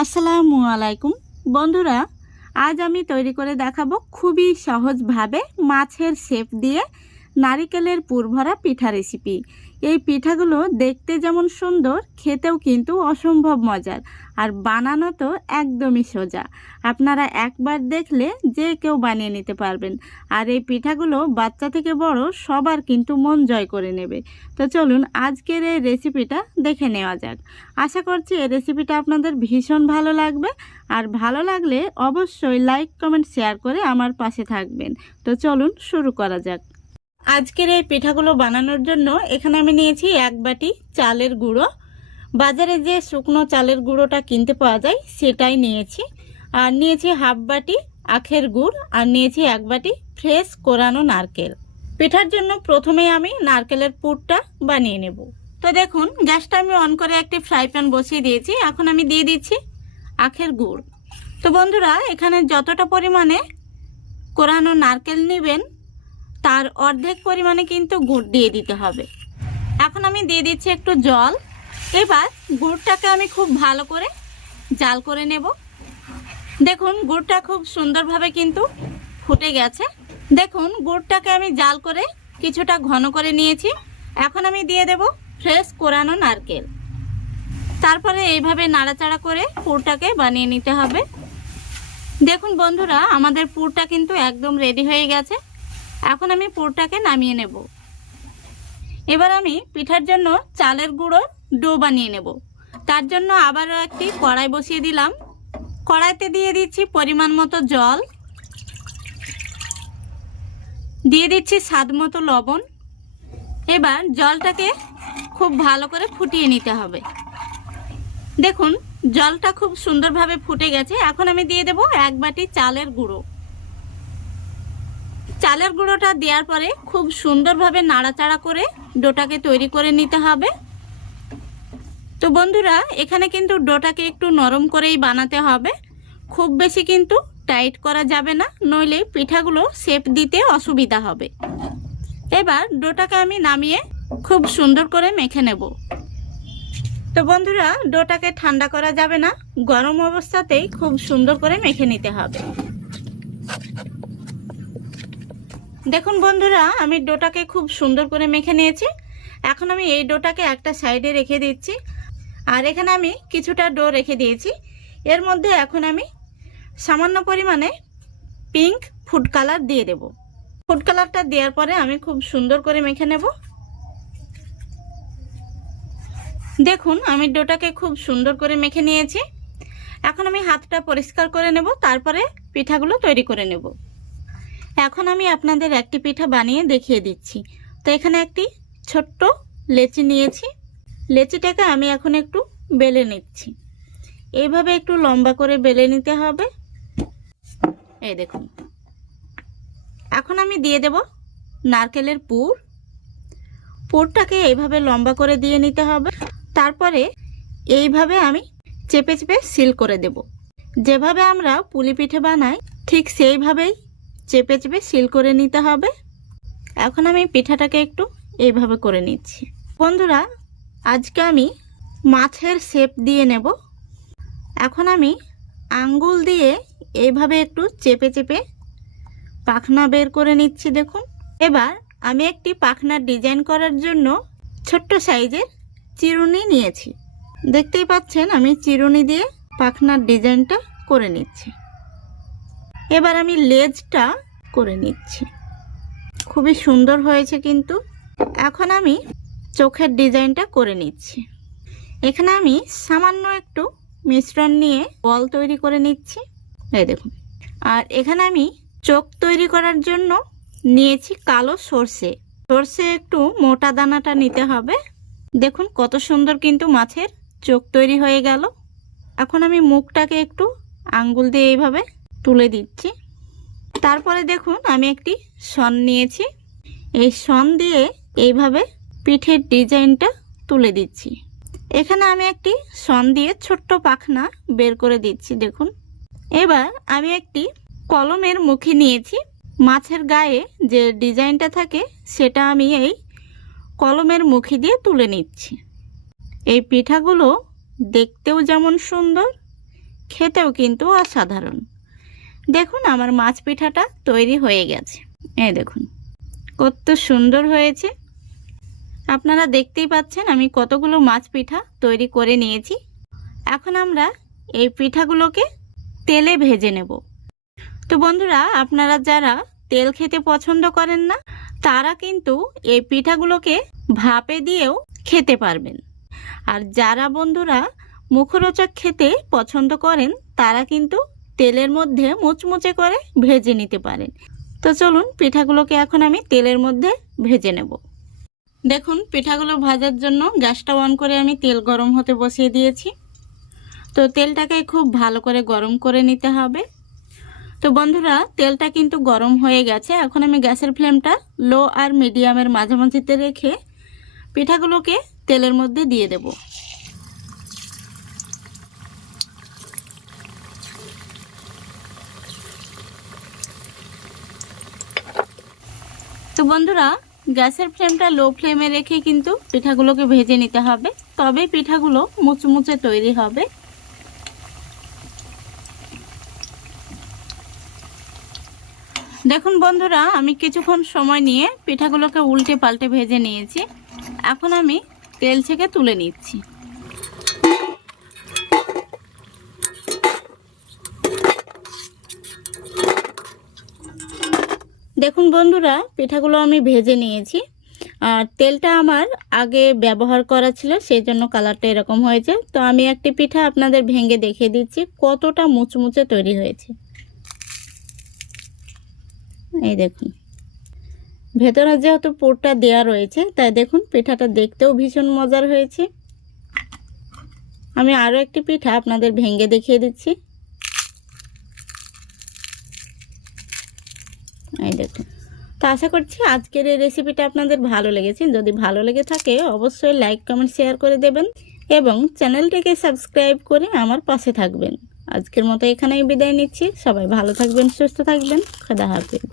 আসসালামু আলাইকুম বন্ধুরা, আজ আমি তৈরি করে দেখাবো খুবই সহজভাবে মাছের শেপ দিয়ে নারিকেলের পুর ভরা পিঠা রেসিপি। এই পিঠাগুলো দেখতে যেমন সুন্দর, খেতেও কিন্তু অসম্ভব মজার, আর বানানো তো একদমই সোজা। আপনারা একবার দেখলে যে কেউ বানিয়ে নিতে পারবেন। আর এই পিঠাগুলো বাচ্চা থেকে বড় সবার কিন্তু মন জয় করে নেবে। তো চলুন আজকের এই রেসিপিটা দেখে নেওয়া যাক। আশা করছি এই রেসিপিটা আপনাদের ভীষণ ভালো লাগবে, আর ভালো লাগলে অবশ্যই লাইক কমেন্ট শেয়ার করে আমার পাশে থাকবেন। তো চলুন শুরু করা যাক। আজকের এই পিঠাগুলো বানানোর জন্য এখানে আমি নিয়েছি 1 বাটি চালের গুঁড়ো। বাজারে যে শুকনো চালের গুঁড়োটা কিনতে পাওয়া যায় সেটাই নিয়েছি। আর নিয়েছি 1/2 বাটি আখের গুড়, আর নিয়েছি 1 বাটি ফ্রেশ কোরানো নারকেল। পিঠার জন্য প্রথমেই আমি নারকেলের পুরটা বানিয়ে নেব। তো দেখুন, গ্যাসটা আমি অন করে একটি ফ্রাই প্যান বসিয়ে দিয়েছি। এখন আমি দিয়ে দিচ্ছি আখের গুড়। তো বন্ধুরা, এখানে যতটা পরিমাণে কোরানো নারকেল নেবেন তার অর্ধেক পরিমাণে কিন্তু গুড় দিয়ে দিতে হবে। এখন আমি দিয়ে দিচ্ছি একটু জল। এবার গুড়টাকে আমি খুব ভালো করে জাল করে নেব। দেখুন, গুড়টা খুব সুন্দরভাবে কিন্তু ফুটে গেছে। দেখুন, গুড়টাকে আমি জাল করে কিছুটা ঘন করে নিয়েছি। এখন আমি দিয়ে দেব ফ্রেশ কোরানো নারকেল। তারপরে এইভাবে নাড়াচাড়া করে পুরটাকে বানিয়ে নিতে হবে। দেখুন বন্ধুরা, আমাদের পুরটা কিন্তু একদম রেডি হয়ে গেছে। এখন আমি পুরটাকে নামিয়ে নেব। এবার আমি পিঠার জন্য চালের গুঁড়ো ডো বানিয়ে নেব। তার জন্য আবারও একটি কড়াই বসিয়ে দিলাম। কড়াইতে দিয়ে দিচ্ছি পরিমাণ মতো জল, দিয়ে দিচ্ছি স্বাদ মতো লবণ। এবার জলটাকে খুব ভালো করে ফুটিয়ে নিতে হবে। দেখুন, জলটা খুব সুন্দরভাবে ফুটে গেছে। এখন আমি দিয়ে দেব 1 বাটি চালের গুঁড়ো। চালের গুঁড়োটা দেওয়ার পরে খুব সুন্দরভাবে নাড়াচাড়া করে ডোটাকে তৈরি করে নিতে হবে। তো বন্ধুরা, এখানে কিন্তু ডোটাকে একটু নরম করেই বানাতে হবে, খুব বেশি কিন্তু টাইট করা যাবে না, নইলে পিঠাগুলো শেপ দিতে অসুবিধা হবে। এবার ডোটাকে আমি নামিয়ে খুব সুন্দর করে মেখে নেব। তো বন্ধুরা, ডোটাকে ঠান্ডা করা যাবে না, গরম অবস্থাতেই খুব সুন্দর করে মেখে নিতে হবে। দেখুন বন্ধুরা, আমি ডোটাকে খুব সুন্দর করে মেখে নিয়েছি। এখন আমি এই ডোটাকে একটা সাইডে রেখে দিচ্ছি। আর এখানে আমি কিছুটা ডো রেখে দিয়েছি। এর মধ্যে এখন আমি সামান্য পরিমাণে পিঙ্ক ফুড কালার দিয়ে দেব। ফুড কালারটা দেওয়ার পরে আমি খুব সুন্দর করে মেখে নেব। দেখুন, আমি ডোটাকে খুব সুন্দর করে মেখে নিয়েছি। এখন আমি হাতটা পরিষ্কার করে নেব, তারপরে পিঠাগুলো তৈরি করে নেব। এখন আমি আপনাদের একটি পিঠা বানিয়ে দেখিয়ে দিচ্ছি। তো এখানে একটি ছোট্ট লেচি নিয়েছি। লেচিটাকে আমি এখন একটু বেলে নিচ্ছি। এইভাবে একটু লম্বা করে বেলে নিতে হবে। এই দেখুন, এখন আমি দিয়ে দেব নারকেলের পুর। পুরটাকে এইভাবে লম্বা করে দিয়ে নিতে হবে। তারপরে এইভাবে আমি চেপে চেপে সিল করে দেব। যেভাবে আমরা পুলি পিঠে বানাই ঠিক সেইভাবেই চেপে চেপে সিল করে নিতে হবে। এখন আমি পিঠাটাকে একটু এইভাবে করে নিচ্ছি। বন্ধুরা, আজকে আমি মাছের শেপ দিয়ে নেব। এখন আমি আঙ্গুল দিয়ে এইভাবে একটু চেপে চেপে পাখনা বের করে নিচ্ছি। দেখুন, এবার আমি একটি পাখনার ডিজাইন করার জন্য ছোট্ট সাইজের চিরুনি নিয়েছি। দেখতেই পাচ্ছেন, আমি চিরুনি দিয়ে পাখনার ডিজাইনটা করে নিচ্ছি। এবার আমি লেজটা করে নিচ্ছি। খুবই সুন্দর হয়েছে কিন্তু। এখন আমি চোখের ডিজাইনটা করে নিচ্ছি। এখানে আমি সামান্য একটু মিশ্রণ নিয়ে বল তৈরি করে নিচ্ছি। এই দেখুন, আর এখানে আমি চোখ তৈরি করার জন্য নিয়েছি কালো সর্ষে। সর্ষে একটু মোটা দানাটা নিতে হবে। দেখুন কত সুন্দর কিন্তু মাছের চোখ তৈরি হয়ে গেল। এখন আমি মুখটাকে একটু আঙ্গুল দিয়ে এইভাবে তুলে দিচ্ছি। তারপরে দেখুন, আমি একটি শন নিয়েছি। এই শন দিয়ে এইভাবে পিঠের ডিজাইনটা তুলে দিচ্ছি। এখানে আমি একটি শন দিয়ে ছোট্ট পাখনা বের করে দিচ্ছি। দেখুন, এবার আমি একটি কলমের মুখে নিয়েছি। মাছের গায়ে যে ডিজাইনটা থাকে সেটা আমি এই কলমের মুখে দিয়ে তুলে নিচ্ছি। এই পিঠাগুলো দেখতেও যেমন সুন্দর, খেতেও কিন্তু অসাধারণ। দেখুন আমার মাছ পিঠাটা তৈরি হয়ে গেছে। এই দেখুন কত সুন্দর হয়েছে। আপনারা দেখতেই পাচ্ছেন আমি কতগুলো মাছ পিঠা তৈরি করে নিয়েছি। এখন আমরা এই পিঠাগুলোকে তেলে ভেজে নেব। তো বন্ধুরা, আপনারা যারা তেল খেতে পছন্দ করেন না তারা কিন্তু এই পিঠাগুলোকে ভাপে দিয়েও খেতে পারবেন। আর যারা বন্ধুরা মুখরোচক খেতে পছন্দ করেন তারা কিন্তু তেলের মধ্যে মুচমুচে করে ভেজে নিতে পারেন। তো চলুন পিঠাগুলোকে এখন আমি তেলের মধ্যে ভেজে নেব। দেখুন পিঠাগুলো ভাজার জন্য গ্যাসটা অন করে আমি তেল গরম হতে বসিয়ে দিয়েছি। তো তেলটাকে খুব ভালো করে গরম করে নিতে হবে। তো বন্ধুরা, তেলটা কিন্তু গরম হয়ে গেছে। এখন আমি গ্যাসের ফ্লেমটা লো আর মিডিয়ামের মাঝামাঝিতে রেখে পিঠাগুলোকে তেলের মধ্যে দিয়ে দেব। তো বন্ধুরা, গ্যাসের ফ্লেমটা লো ফ্লেমে রেখে কিন্তু পিঠাগুলোকে ভেজে নিতে হবে, তবে পিঠাগুলো মুচমুচে তৈরি হবে। দেখুন বন্ধুরা, আমি কিছুক্ষণ সময় নিয়ে পিঠাগুলোকে উল্টে পাল্টে ভেজে নিয়েছি। এখন আমি তেল থেকে তুলে নিচ্ছি। দেখুন বন্ধুরা, পিঠাগুলো আমি ভেজে নিয়েছি। আর তেলটা আমার আগে ব্যবহার করা ছিল, সেই জন্য কালারটা এরকম হয়েছে। তো আমি একটি পিঠা আপনাদের ভেঙে দেখিয়ে দিচ্ছি কতটা মুচমুচে তৈরি হয়েছে। এই দেখুন, ভেতরে যেহেতু পুরটা দেওয়া রয়েছে তাই দেখুন পিঠাটা দেখতেও ভীষণ মজার হয়েছে। আমি আরও একটি পিঠা আপনাদের ভেঙে দেখিয়ে দিচ্ছি। এই দেখুন। তো আশা করছি আজকের এই রেসিপিটা আপনাদের ভালো লেগেছে। যদি ভালো লেগে থাকে অবশ্যই লাইক কমেন্ট শেয়ার করে দেবেন এবং চ্যানেলটিকে সাবস্ক্রাইব করে আমার পাশে থাকবেন। আজকের মতো এখানেই বিদায় নিচ্ছি। সবাই ভালো থাকবেন, সুস্থ থাকবেন। খোদা হাফেজ।